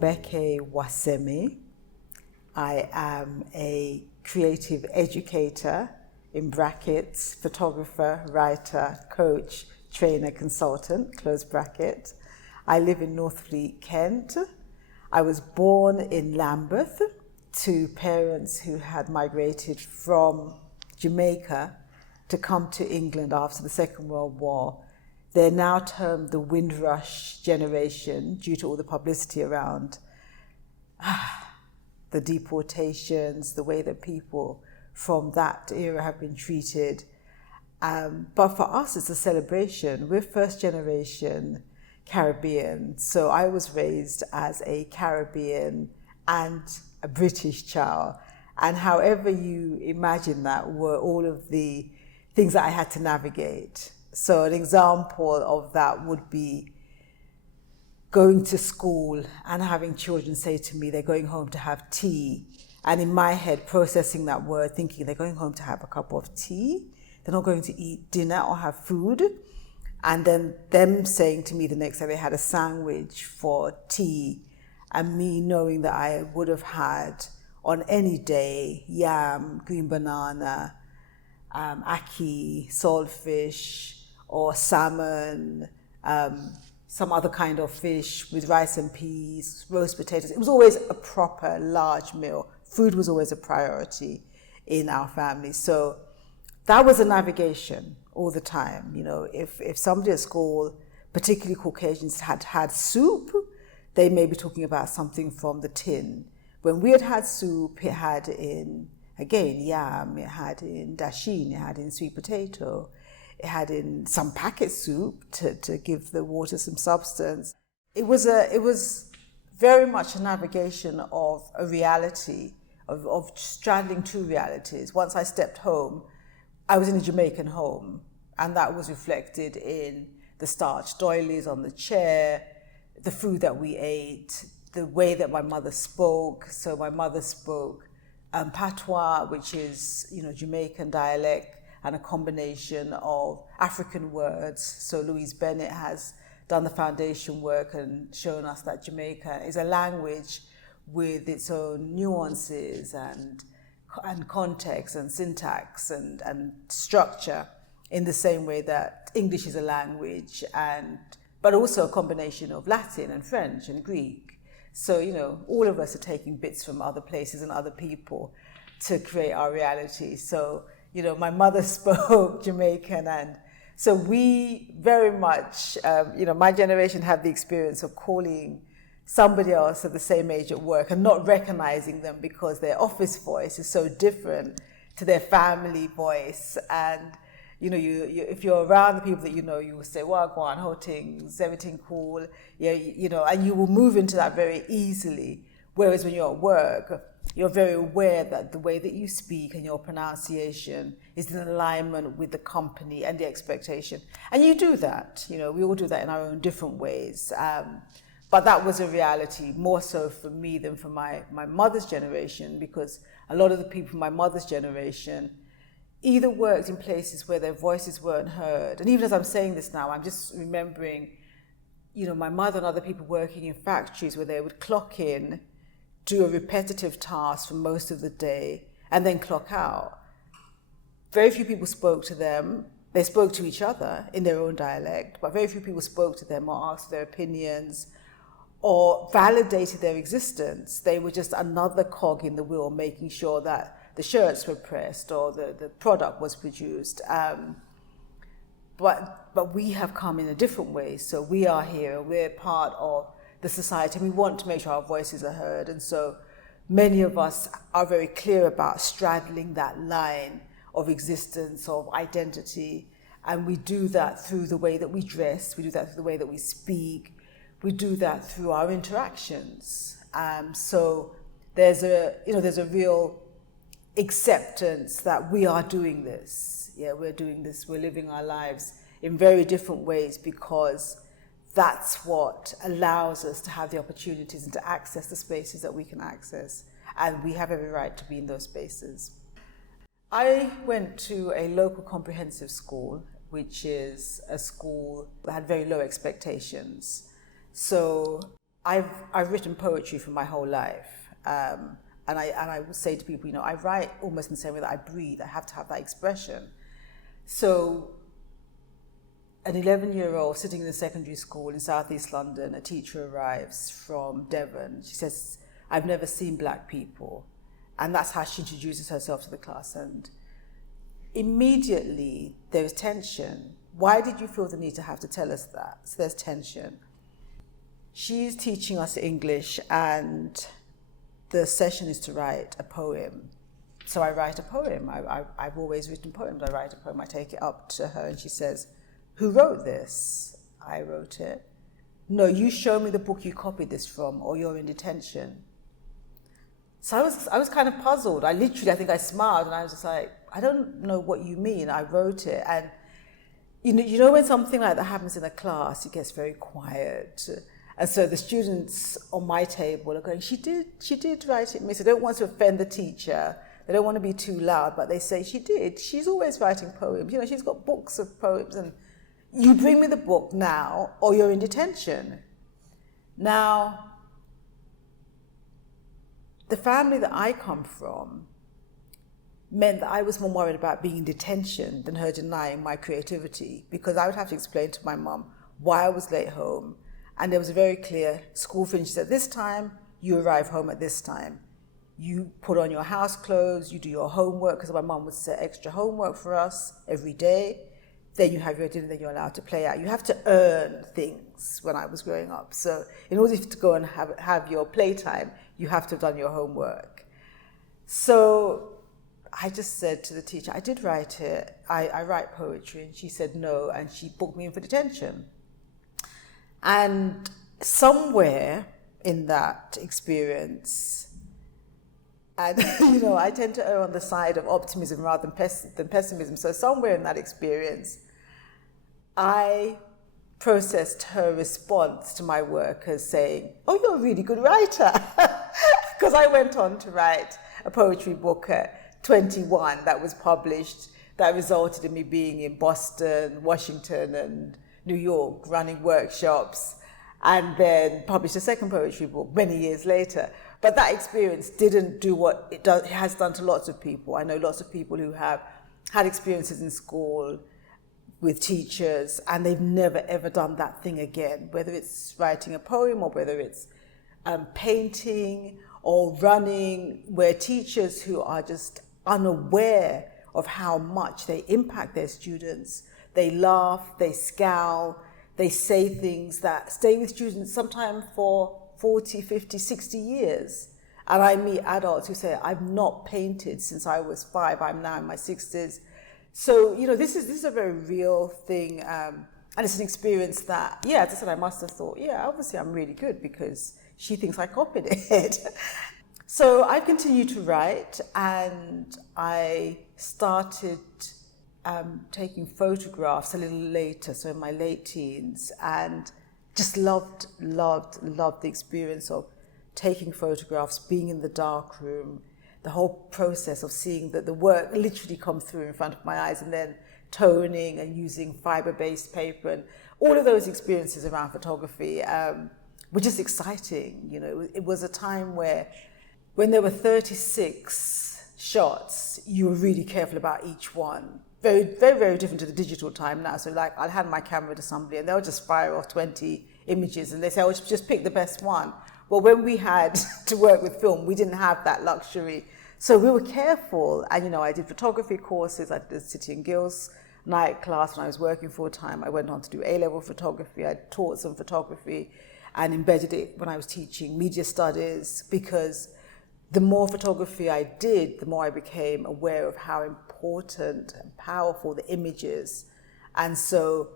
Mbeke Waseme. I am a creative educator, in brackets, photographer, writer, coach, trainer, consultant, close bracket. I live in Northfleet, Kent. I was born in Lambeth to parents who had migrated from Jamaica to come to England after the Second World War. They're now termed the Windrush generation due to all the publicity around the deportations, the way that people from that era have been treated. But for us, it's a celebration. We're first generation Caribbean. So I was raised as a Caribbean and a British child. And however you imagine that were all of the things that I had to navigate. So an example of that would be going to school and having children say to me they're going home to have tea. And in my head, processing that word, thinking they're going home to have a cup of tea. They're not going to eat dinner or have food. And then them saying to me the next day they had a sandwich for tea, and me knowing that I would have had on any day yam, green banana, ackee, saltfish, or salmon, some other kind of fish with rice and peas, roast potatoes. It was always a proper large meal. Food was always a priority in our family. So that was a navigation all the time. You know, if somebody at school, particularly Caucasians, had had soup, they may be talking about something from the tin. When we had had soup, it had in, again, yam, it had in dasheen, it had in sweet potato, it had in some packet soup to give the water some substance. It was very much a navigation of a reality, of straddling two realities. Once I stepped home, I was in a Jamaican home, and that was reflected in the starched doilies on the chair, the food that we ate, the way that my mother spoke. So my mother spoke patois, which is, you know, Jamaican dialect, and a combination of African words. So Louise Bennett has done the foundation work and shown us that Jamaica is a language with its own nuances and context and syntax and structure, in the same way that English is a language, but also a combination of Latin and French and Greek. So, you know, all of us are taking bits from other places and other people to create our reality. So, you know, my mother spoke Jamaican, and so we very much, you know, my generation had the experience of calling somebody else of the same age at work and not recognizing them because their office voice is so different to their family voice. And, you know, if you're around the people that you know, you will say, "Wagwan, how things, everything cool," yeah, you know, and you will move into that very easily. Whereas when you're at work, you're very aware that the way that you speak and your pronunciation is in alignment with the company and the expectation. And you do that, you know, we all do that in our own different ways. But that was a reality, more so for me than for my mother's generation, because a lot of the people from my mother's generation either worked in places where their voices weren't heard. And even as I'm saying this now, I'm just remembering, you know, my mother and other people working in factories where they would clock in, do a repetitive task for most of the day, and then clock out. Very few people spoke to them. They spoke to each other in their own dialect, but very few people spoke to them or asked their opinions or validated their existence. They were just another cog in the wheel, making sure that the shirts were pressed or the product was produced. But we have come in a different way. So we are here and we're part of the society, and we want to make sure our voices are heard. And so many of us are very clear about straddling that line of existence, of identity. And we do that through the way that we dress, we do that through the way that we speak, we do that through our interactions. So there's a real acceptance that we are doing this. Yeah, we're doing this, we're living our lives in very different ways, because that's what allows us to have the opportunities and to access the spaces that we can access. And we have every right to be in those spaces. I went to a local comprehensive school, which is a school that had very low expectations. So I've written poetry for my whole life. And I would say to people, you know, I write almost in the same way that I breathe. I have to have that expression. So an 11-year-old sitting in a secondary school in southeast London, a teacher arrives from Devon. She says, I've never seen black people. And that's how she introduces herself to the class. And immediately there's tension. Why did you feel the need to have to tell us that? So there's tension. She's teaching us English, and the session is to write a poem. So I write a poem. I've always written poems. I write a poem. I take it up to her and she says, who wrote this? I wrote it. No, you show me the book you copied this from, or you're in detention. So I was kind of puzzled. I think I smiled and I was just like, I don't know what you mean. I wrote it. And you know when something like that happens in a class, it gets very quiet. And so the students on my table are going, she did write it, miss. They don't want to offend the teacher. They don't want to be too loud, but they say she did. She's always writing poems. You know, she's got books of poems, and you bring me the book now or you're in detention. Now, the family that I come from meant that I was more worried about being in detention than her denying my creativity, because I would have to explain to my mum why I was late home. And there was a very clear school finishes at this time, you arrive home at this time. You put on your house clothes, you do your homework, because my mum would set extra homework for us every day. Then you have your dinner, then you're allowed to play out. You have to earn things when I was growing up. So in order to go and have your playtime, you have to have done your homework. So I just said to the teacher, I did write it. I write poetry. And she said no, and she booked me in for detention. And somewhere in that experience, and you know, I tend to err on the side of optimism rather than pessimism. So somewhere in that experience, I processed her response to my work as saying, oh, you're a really good writer. Because I went on to write a poetry book at 21 that was published, that resulted in me being in Boston, Washington, and New York, running workshops, and then published a second poetry book many years later. But that experience didn't do what it has done to lots of people. I know lots of people who have had experiences in school with teachers, and they've never ever done that thing again, whether it's writing a poem or whether it's painting or running, where teachers who are just unaware of how much they impact their students, they laugh, they scowl, they say things that stay with students sometimes for 40, 50, 60 years. And I meet adults who say, I've not painted since I was 5, I'm now in my 60s. So, you know, this is a very real thing. And it's an experience that, yeah, as I said, I must have thought, yeah, obviously I'm really good because she thinks I copied it. So I continued to write, and I started taking photographs a little later, so in my late teens, and just loved the experience of taking photographs, being in the dark room, the whole process of seeing the work literally come through in front of my eyes, and then toning and using fiber-based paper, and all of those experiences around photography were just exciting. You know, it was a time where when there were 36 shots, you were really careful about each one. Very, very, very different to the digital time now. So like, I'll hand my camera to somebody and they'll just fire off 20 images and they say, oh, just pick the best one. Well, when we had to work with film, we didn't have that luxury. So we were careful. And, you know, I did photography courses. I did the City and Guilds night class when I was working full-time. I went on to do A-level photography. I taught some photography and embedded it when I was teaching media studies, because the more photography I did, the more I became aware of how important and powerful the image is. And so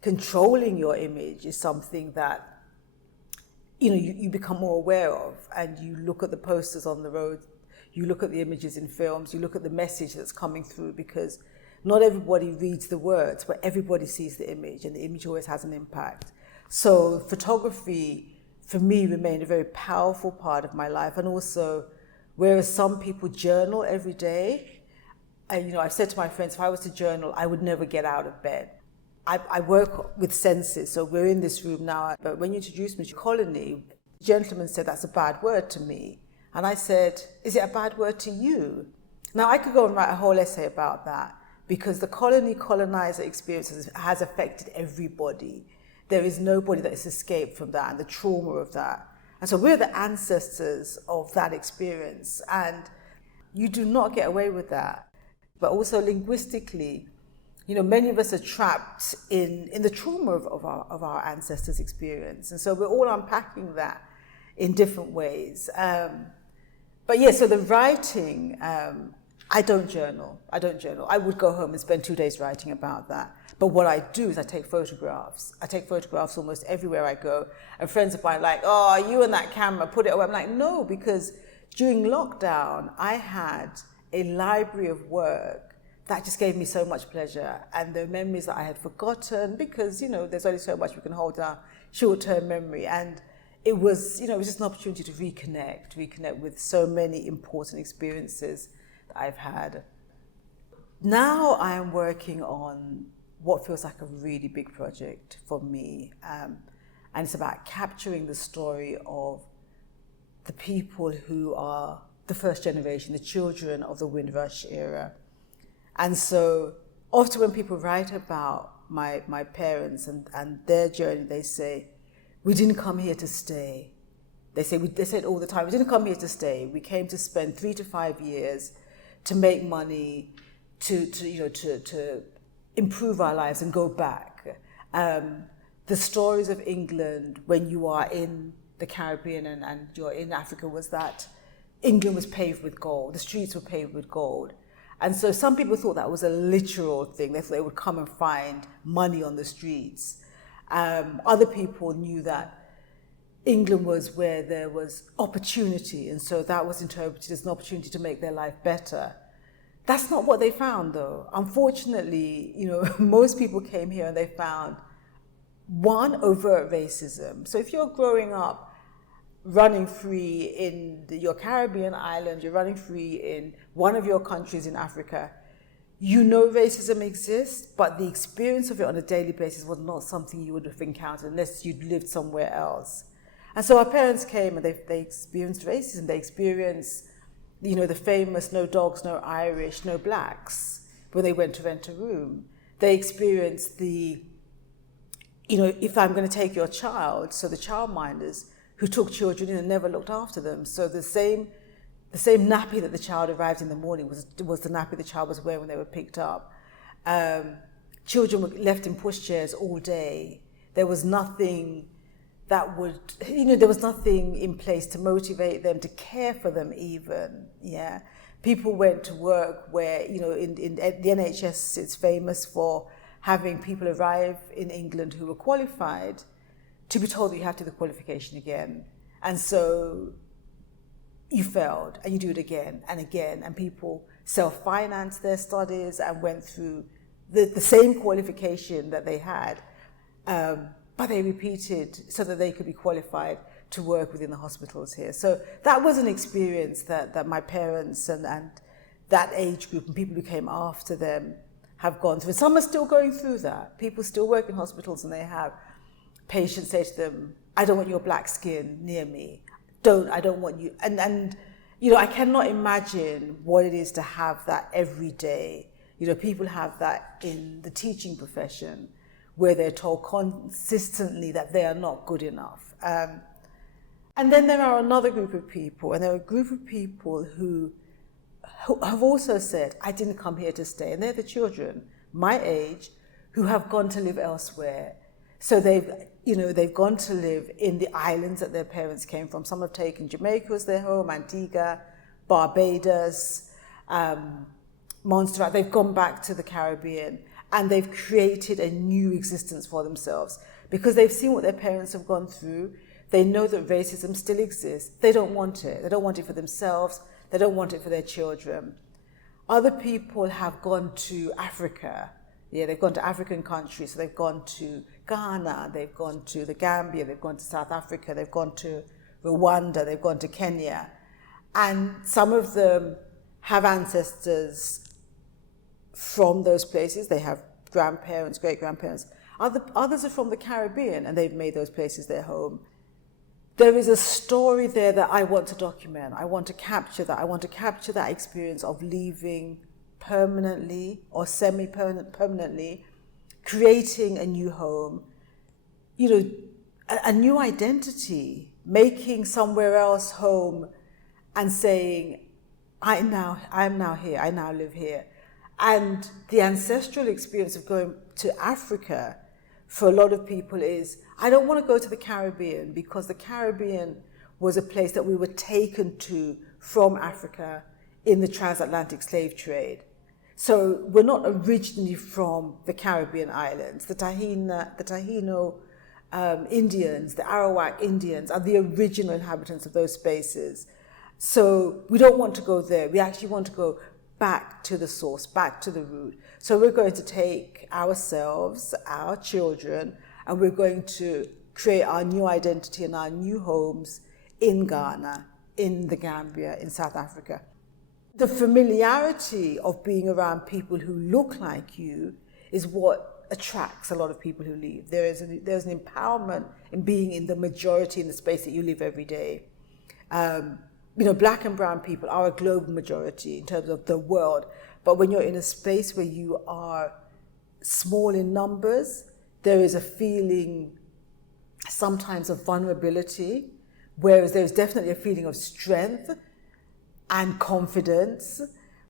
controlling your image is something that, you know, you become more aware of, and you look at the posters on the road, you look at the images in films, you look at the message that's coming through, because not everybody reads the words, but everybody sees the image, and the image always has an impact. So photography, for me, remained a very powerful part of my life. And also, whereas some people journal every day, and, you know, I've said to my friends, if I was to journal, I would never get out of bed. I work with senses, so we're in this room now, but when you introduced me to Colony, The gentleman said, "That's a bad word to me." And I said, "Is it a bad word to you?" Now, I could go and write a whole essay about that, because the colonizer experience has affected everybody. There is nobody that has escaped from that and the trauma of that. And so we're the ancestors of that experience, and you do not get away with that. But also linguistically, many of us are trapped in the trauma of our ancestors' experience. And so we're all unpacking that in different ways. But yeah, so the writing, I don't journal. I would go home and spend 2 days writing about that. But what I do is I take photographs. I take photographs almost everywhere I go. And friends of mine are like, "Oh, you and that camera, put it away." I'm like, no, because during lockdown, I had a library of work that just gave me so much pleasure. And the memories that I had forgotten, because, there's only so much we can hold our short-term memory. And it was just an opportunity to reconnect with so many important experiences that I've had. Now I am working on what feels like a really big project for me. And it's about capturing the story of the people who are the first generation, the children of the Windrush era. And so often when people write about my parents and their journey, they say, "We didn't come here to stay." They say it all the time. "We didn't come here to stay. We came to spend 3 to 5 years to make money, to improve our lives and go back." The stories of England when you are in the Caribbean and you're in Africa was that England was paved with gold. The streets were paved with gold. And so some people thought that was a literal thing. They thought they would come and find money on the streets. Other people knew that England was where there was opportunity, and so that was interpreted as an opportunity to make their life better. That's not what they found, though. Unfortunately, most people came here and they found, one, overt racism. So if you're growing up running free in your Caribbean island, you're running free in one of your countries in Africa, racism exists, but the experience of it on a daily basis was not something you would have encountered unless you'd lived somewhere else. And so our parents came and they experienced racism. They experienced, the famous "no dogs, no Irish, no blacks" when they went to rent a room. They experienced if I'm going to take your child, so the childminders who took children in and never looked after them. So the same nappy that the child arrived in the morning was the nappy the child was wearing when they were picked up. Children were left in pushchairs all day. There was nothing there was nothing in place to motivate them, to care for them even, yeah. People went to work where, in the NHS, it's famous for having people arrive in England who were qualified to be told that you have to do the qualification again. And so you failed and you do it again and again, and people self-financed their studies and went through the same qualification that they had, but they repeated so that they could be qualified to work within the hospitals here. So that was an experience that my parents and that age group and people who came after them have gone through. Some are still going through that. People still work in hospitals and they have patients say to them, "I don't want your black skin near me. I don't want you." And I cannot imagine what it is to have that every day. People have that in the teaching profession, where they're told consistently that they are not good enough. And then there are another group of people, and there are a group of people who have also said, "I didn't come here to stay." And they're the children, my age, who have gone to live elsewhere. So they've gone to live in the islands that their parents came from. Some have taken Jamaica as their home, Antigua, Barbados, Montserrat. They've gone back to the Caribbean and they've created a new existence for themselves because they've seen what their parents have gone through. They know that racism still exists. They don't want it. They don't want it for themselves. They don't want it for their children. Other people have gone to Africa. Yeah, they've gone to African countries. So they've gone to Ghana, they've gone to the Gambia, they've gone to South Africa, they've gone to Rwanda, they've gone to Kenya. And some of them have ancestors from those places. They have grandparents, great-grandparents. Others are from the Caribbean and they've made those places their home. there is a story there that I want to document. I want to capture that. I want to capture that experience of leaving permanently or semi-permanently, creating a new home, a new identity, making somewhere else home and saying, I am now here, I now live here. And the ancestral experience of going to Africa for a lot of people is, I don't want to go to the Caribbean because the Caribbean was a place that we were taken to from Africa in the transatlantic slave trade. So we're not originally from the Caribbean islands. The Taino Indians, the Arawak Indians are the original inhabitants of those spaces. So we don't want to go there. We actually want to go back to the source, back to the root. So we're going to take ourselves, our children, and we're going to create our new identity and our new homes in Ghana, in the Gambia, in South Africa. The familiarity of being around people who look like you is what attracts a lot of people who leave. There's an empowerment in being in the majority in the space that you live every day. Black and brown people are a global majority in terms of the world, but when you're in a space where you are small in numbers, there is a feeling sometimes of vulnerability, whereas there's definitely a feeling of strength and confidence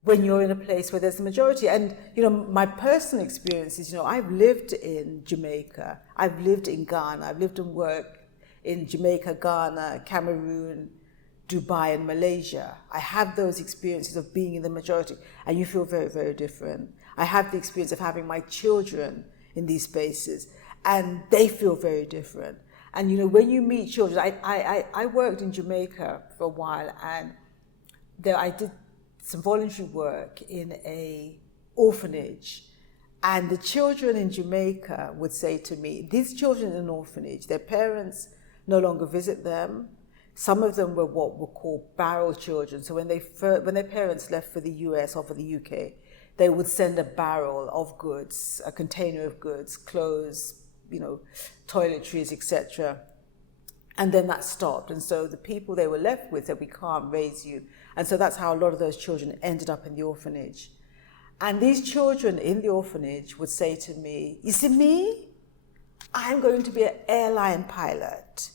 when you're in a place where there's a majority. And, my personal experience is, I've lived in Jamaica, I've lived in Ghana, I've lived and worked in Jamaica, Ghana, Cameroon, Dubai and Malaysia. I have those experiences of being in the majority, and you feel very, very different. I have the experience of having my children in these spaces, and they feel very different. And when you meet children, I worked in Jamaica for a while, and there I did some voluntary work in a orphanage, and the children in Jamaica would say to me, these children in an orphanage, their parents no longer visit them. Some of them were what were called barrel children. So when their parents left for the US or for the UK, they would send a barrel of goods, a container of goods, clothes, toiletries, etc. And then that stopped. And so the people they were left with said, we can't raise you. And so that's how a lot of those children ended up in the orphanage. And these children in the orphanage would say to me, you see me, I'm going to be an airline pilot.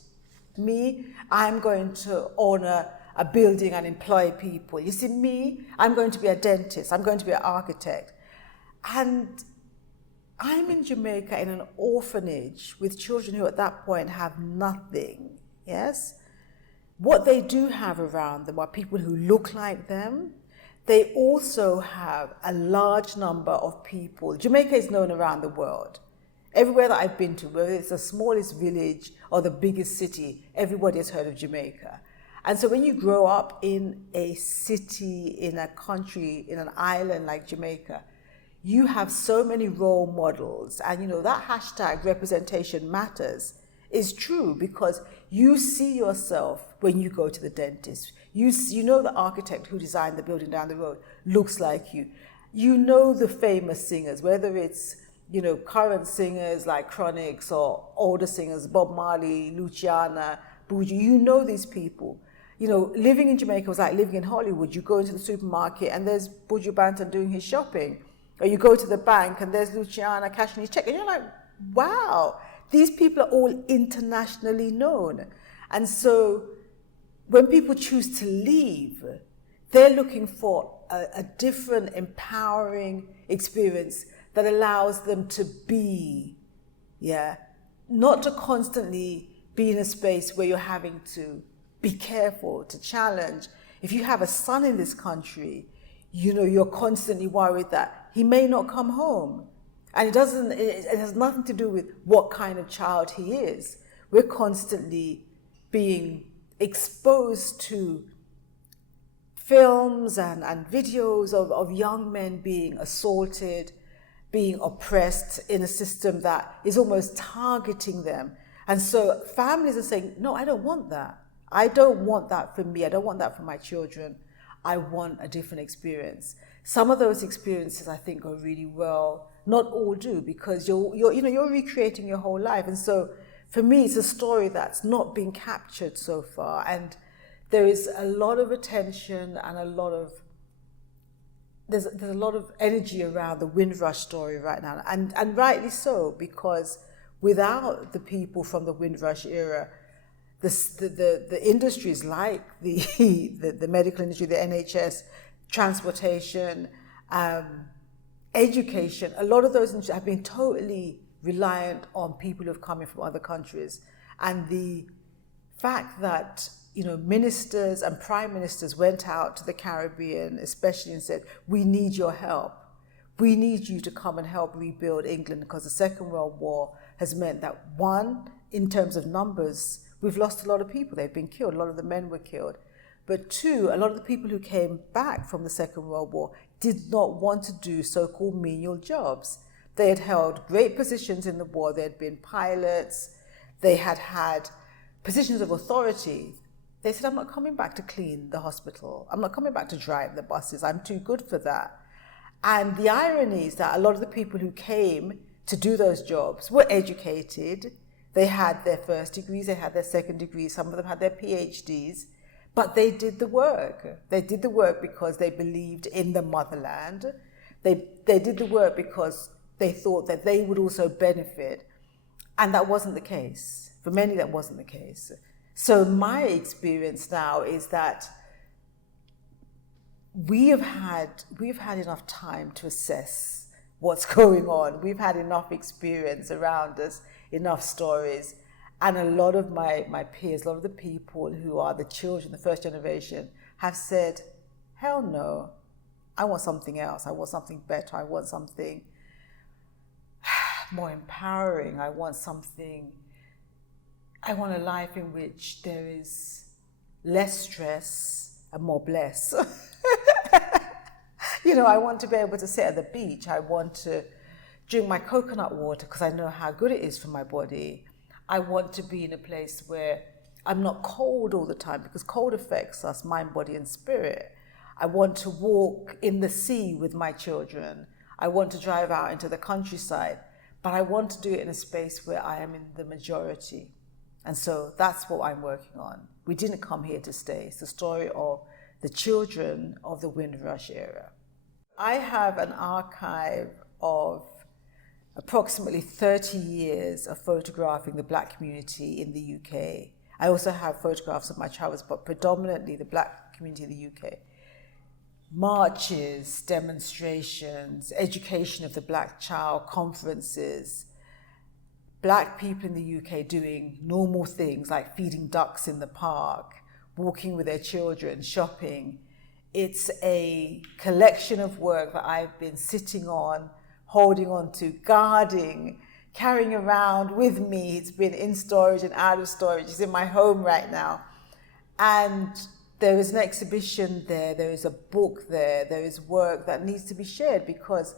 Me, I'm going to own a building and employ people. You see me, I'm going to be a dentist. I'm going to be an architect. And I'm in Jamaica in an orphanage with children who at that point have nothing, yes? What they do have around them are people who look like them. They also have a large number of people. Jamaica is known around the world. Everywhere that I've been to, whether it's the smallest village or the biggest city, everybody has heard of Jamaica. And so when you grow up in a city, in a country, in an island like Jamaica, you have so many role models. And that hashtag representation matters is true because you see yourself when you go to the dentist. You know the architect who designed the building down the road looks like you. You know the famous singers, whether it's current singers like Chronix or older singers, Bob Marley, Luciana, Buju, you know these people. Living in Jamaica was like living in Hollywood. You go into the supermarket and there's Buju Banton doing his shopping. Or you go to the bank and there's Luciana cashing his check. And you're like, wow, these people are all internationally known. And so when people choose to leave, they're looking for a different, empowering experience that allows them to be, not to constantly be in a space where you're having to be careful, to challenge. If you have a son in this country, you're constantly worried that he may not come home. And it has nothing to do with what kind of child he is. We're constantly being exposed to films and videos of young men being assaulted, being oppressed in a system that is almost targeting them. And so families are saying, no, I don't want that. I don't want that for me. I don't want that for my children. I want a different experience. Some of those experiences I think go really well. Not all do, because you're recreating your whole life. And so for me, it's a story that's not been captured so far. And there is a lot of attention and there's a lot of energy around the Windrush story right now. And rightly so, because without the people from the Windrush era, the industries like the medical industry, the NHS, transportation, education, a lot of those industries have been totally reliant on people who've come in from other countries. And the fact that, you know, ministers and prime ministers went out to the Caribbean especially and said, we need your help. We need you to come and help rebuild England, because the Second World War has meant that, one, in terms of numbers, we've lost a lot of people. They've been killed. A lot of the men were killed. But two, a lot of the people who came back from the Second World War did not want to do so-called menial jobs. They had held great positions in the war. They had been pilots. They had had positions of authority. They said, I'm not coming back to clean the hospital. I'm not coming back to drive the buses. I'm too good for that. And the irony is that a lot of the people who came to do those jobs were educated. They had their first degrees, they had their second degrees, some of them had their PhDs, but they did the work. They did the work because they believed in the motherland. They did the work because they thought that they would also benefit. And that wasn't the case. For many, that wasn't the case. So my experience now is that we've had enough time to assess what's going on. We've had enough experience around us, enough stories. And a lot of my peers, a lot of the people who are the children, the first generation, have said, hell no, I want something else. I want something better. I want something more empowering. I want a life in which there is less stress and more bliss. You know, I want to be able to sit at the beach. I want to drink my coconut water because I know how good it is for my body. I want to be in a place where I'm not cold all the time, because cold affects us, mind, body, and spirit. I want to walk in the sea with my children. I want to drive out into the countryside, but I want to do it in a space where I am in the majority. And so that's what I'm working on. We didn't come here to stay. It's the story of the children of the Windrush era. I have an archive of approximately 30 years of photographing the Black community in the UK. I also have photographs of my travels, but predominantly the Black community in the UK. Marches, demonstrations, education of the Black child, conferences, Black people in the UK doing normal things like feeding ducks in the park, walking with their children, shopping. It's a collection of work that I've been sitting on, holding on to, guarding, carrying around with me. It's been in storage and out of storage. It's in my home right now. And there is an exhibition there, there is a book there, there is work that needs to be shared, because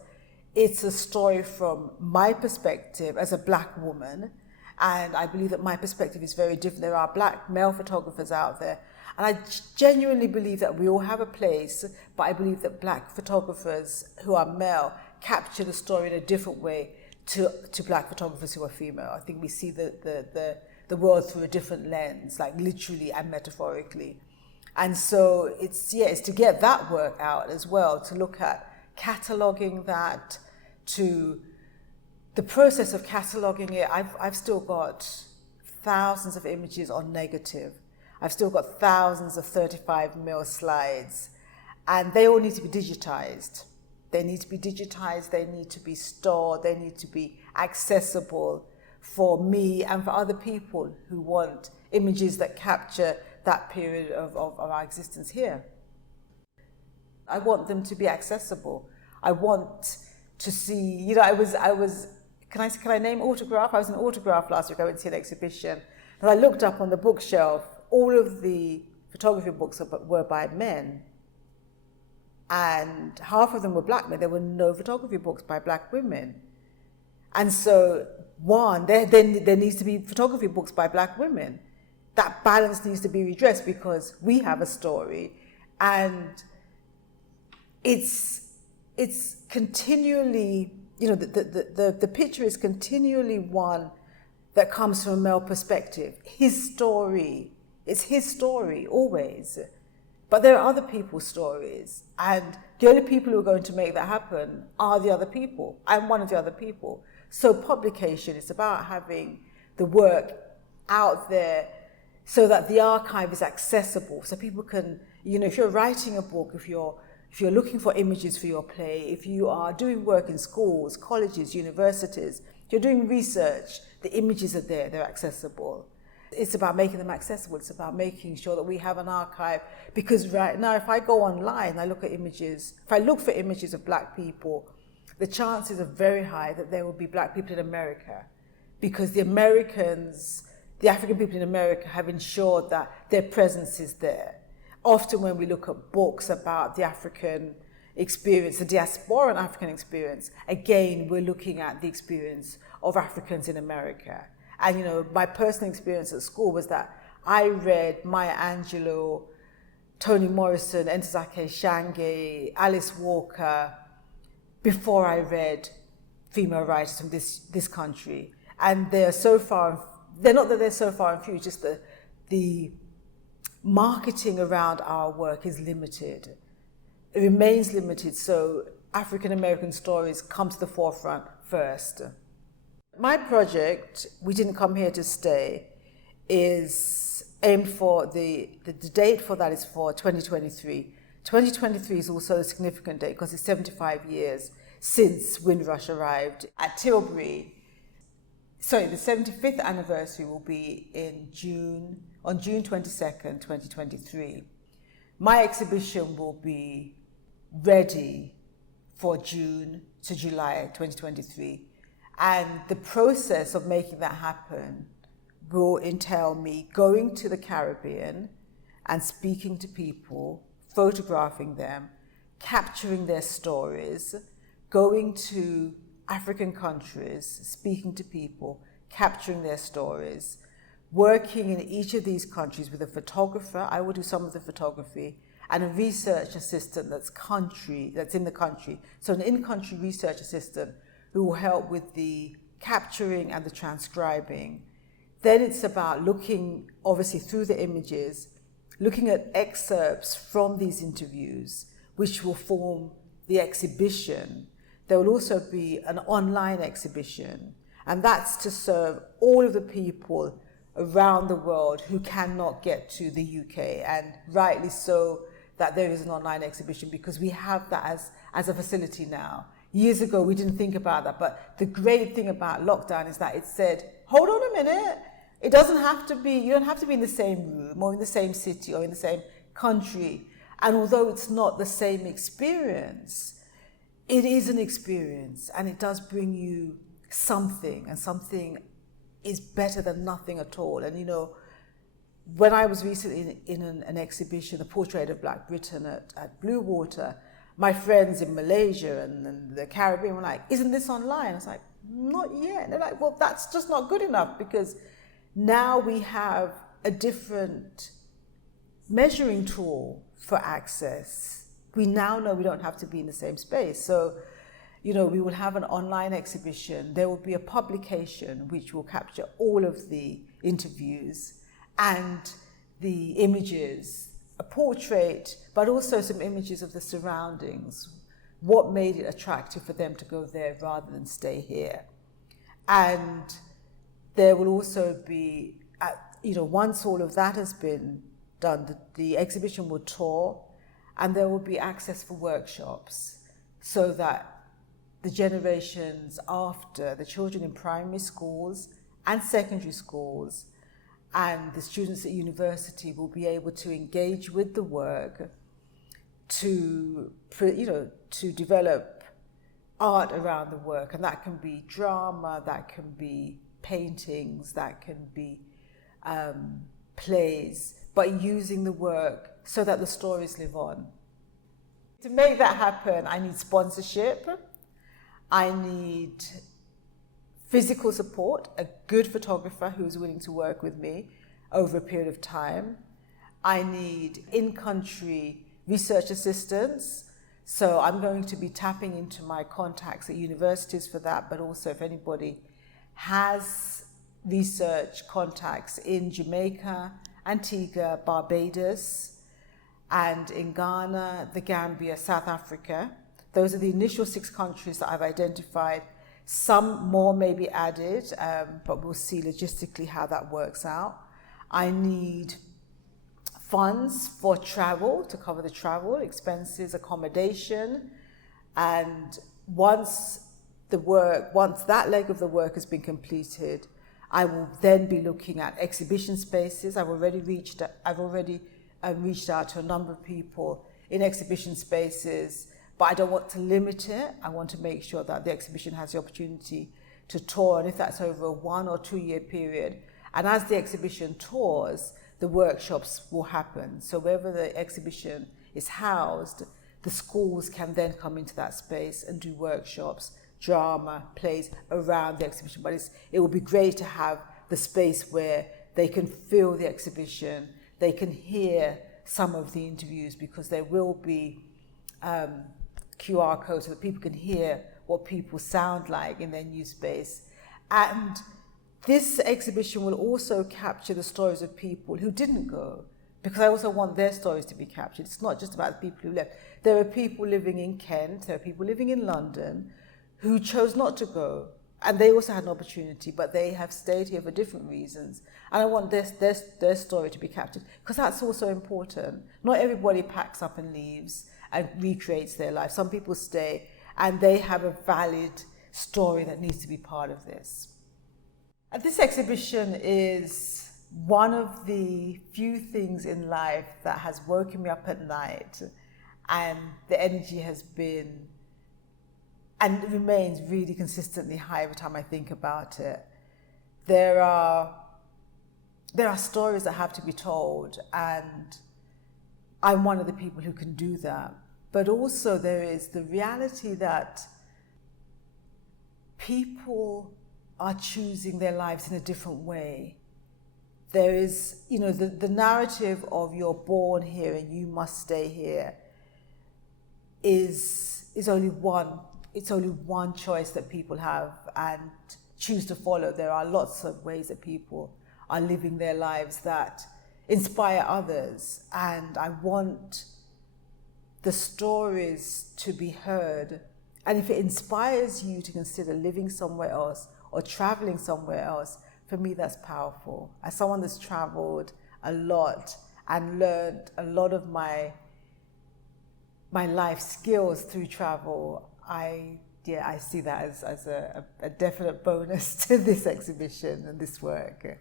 it's a story from my perspective as a Black woman. And I believe that my perspective is very different. There are Black male photographers out there. And I genuinely believe that we all have a place, but I believe that Black photographers who are male capture the story in a different way to Black photographers who are female. I think we see the world through a different lens, like literally and metaphorically. And so it's to get that work out as well, to look at cataloging that, to the process of cataloging it. I've still got thousands of images on negative. I've still got thousands of 35mm slides, and they all need to be digitized. They need to be digitized, they need to be stored, they need to be accessible for me and for other people who want images that capture that period of our existence here. I want them to be accessible. I want to see, I was, can I name Autograph? I was in Autograph last week. I went to see an exhibition, and I looked up on the bookshelf. All of the photography books were by men, and half of them were Black men. There were no photography books by Black women. And so, there needs to be photography books by Black women. That balance needs to be redressed, because we have a story, and it's continually, the picture is continually one that comes from a male perspective. His story, it's his story always. But there are other people's stories, and the only people who are going to make that happen are the other people. I'm one of the other people. So publication is about having the work out there so that the archive is accessible, so people can, if you're writing a book, if you're looking for images for your play, if you are doing work in schools, colleges, universities, if you're doing research, the images are there, they're accessible. It's about making them accessible. It's about making sure that we have an archive, because right now, if I go online, I look at images, if I look for images of black people, the chances are very high that there will be black people in America, because the African people in America have ensured that their presence is there. Often when we look at books about the African experience, the diasporan African experience, again, we're looking at the experience of Africans in America. And my personal experience at school was that I read Maya Angelou, Toni Morrison, Ntozake Shange, Alice Walker, before I read female writers from this country. And they're not that they're so far and few, just the marketing around our work is limited. It remains limited, so African American stories come to the forefront first. My project, We Didn't Come Here to Stay, is aimed for, the date for that is for 2023. 2023 is also a significant date because it's 75 years since Windrush arrived at Tilbury. Sorry, the 75th anniversary will be on June 22nd, 2023. My exhibition will be ready for June to July 2023. And the process of making that happen will entail me going to the Caribbean and speaking to people, photographing them, capturing their stories, going to African countries, speaking to people, capturing their stories, working in each of these countries with a photographer. I will do some of the photography, and a research assistant that's in the country. So an in-country research assistant who will help with the capturing and the transcribing. Then it's about looking, obviously, through the images, looking at excerpts from these interviews, which will form the exhibition. There will also be an online exhibition, and that's to serve all of the people around the world who cannot get to the UK, and rightly so that there is an online exhibition, because we have that as a facility now. Years ago, we didn't think about that, but the great thing about lockdown is that it said, hold on a minute, you don't have to be in the same room or in the same city or in the same country. And although it's not the same experience, it is an experience, and it does bring you something, and something is better than nothing at all. And when I was recently in an exhibition, The Portrait of Black Britain at Blue Water, my friends in Malaysia and the Caribbean were like, isn't this online? I was like, not yet. And they're like, well, that's just not good enough, because now we have a different measuring tool for access. We now know we don't have to be in the same space. So, we will have an online exhibition. There will be a publication which will capture all of the interviews and the images, a portrait, but also some images of the surroundings, what made it attractive for them to go there rather than stay here. And there will also be, once all of that has been done, the exhibition will tour, and there will be access for workshops, so that the generations after, the children in primary schools and secondary schools, and the students at university will be able to engage with the work to develop art around the work. And that can be drama, that can be paintings, that can be plays, but using the work so that the stories live on. To make that happen, I need sponsorship. I need physical support, a good photographer who's willing to work with me over a period of time. I need in-country research assistance. So I'm going to be tapping into my contacts at universities for that, but also if anybody has research contacts in Jamaica, Antigua, Barbados, and in Ghana, the Gambia, South Africa. Those are the initial 6 countries that I've identified. Some more may be added, but we'll see logistically how that works out. I need funds for travel, to cover the travel expenses, accommodation, and once that leg of the work has been completed, I will then be looking at exhibition spaces. I've already reached out to a number of people in exhibition spaces, but I don't want to limit it. I want to make sure that the exhibition has the opportunity to tour, and if that's over a 1 or 2 year period. And as the exhibition tours, the workshops will happen. So wherever the exhibition is housed, the schools can then come into that space and do workshops, drama, plays around the exhibition. But it will be great to have the space where they can feel the exhibition, they can hear some of the interviews, because there will be QR codes so that people can hear what people sound like in their new space. And this exhibition will also capture the stories of people who didn't go, because I also want their stories to be captured. It's not just about the people who left. There are people living in Kent, there are people living in London who chose not to go, and they also had an opportunity, but they have stayed here for different reasons. And I want their story to be captured, because that's also important. Not everybody packs up and leaves and recreates their life. Some people stay, and they have a valid story that needs to be part of this. And this exhibition is one of the few things in life that has woken me up at night, and the energy has been and remains really consistently high every time I think about it. There are stories that have to be told, and I'm one of the people who can do that. But also there is the reality that people are choosing their lives in a different way. There is, the narrative of you're born here and you must stay here is only one. It's only one choice that people have and choose to follow. There are lots of ways that people are living their lives that inspire others, and I want the stories to be heard. And if it inspires you to consider living somewhere else or traveling somewhere else, for me that's powerful. As someone that's traveled a lot and learned a lot of my life skills through travel, I see that as a definite bonus to this exhibition and this work.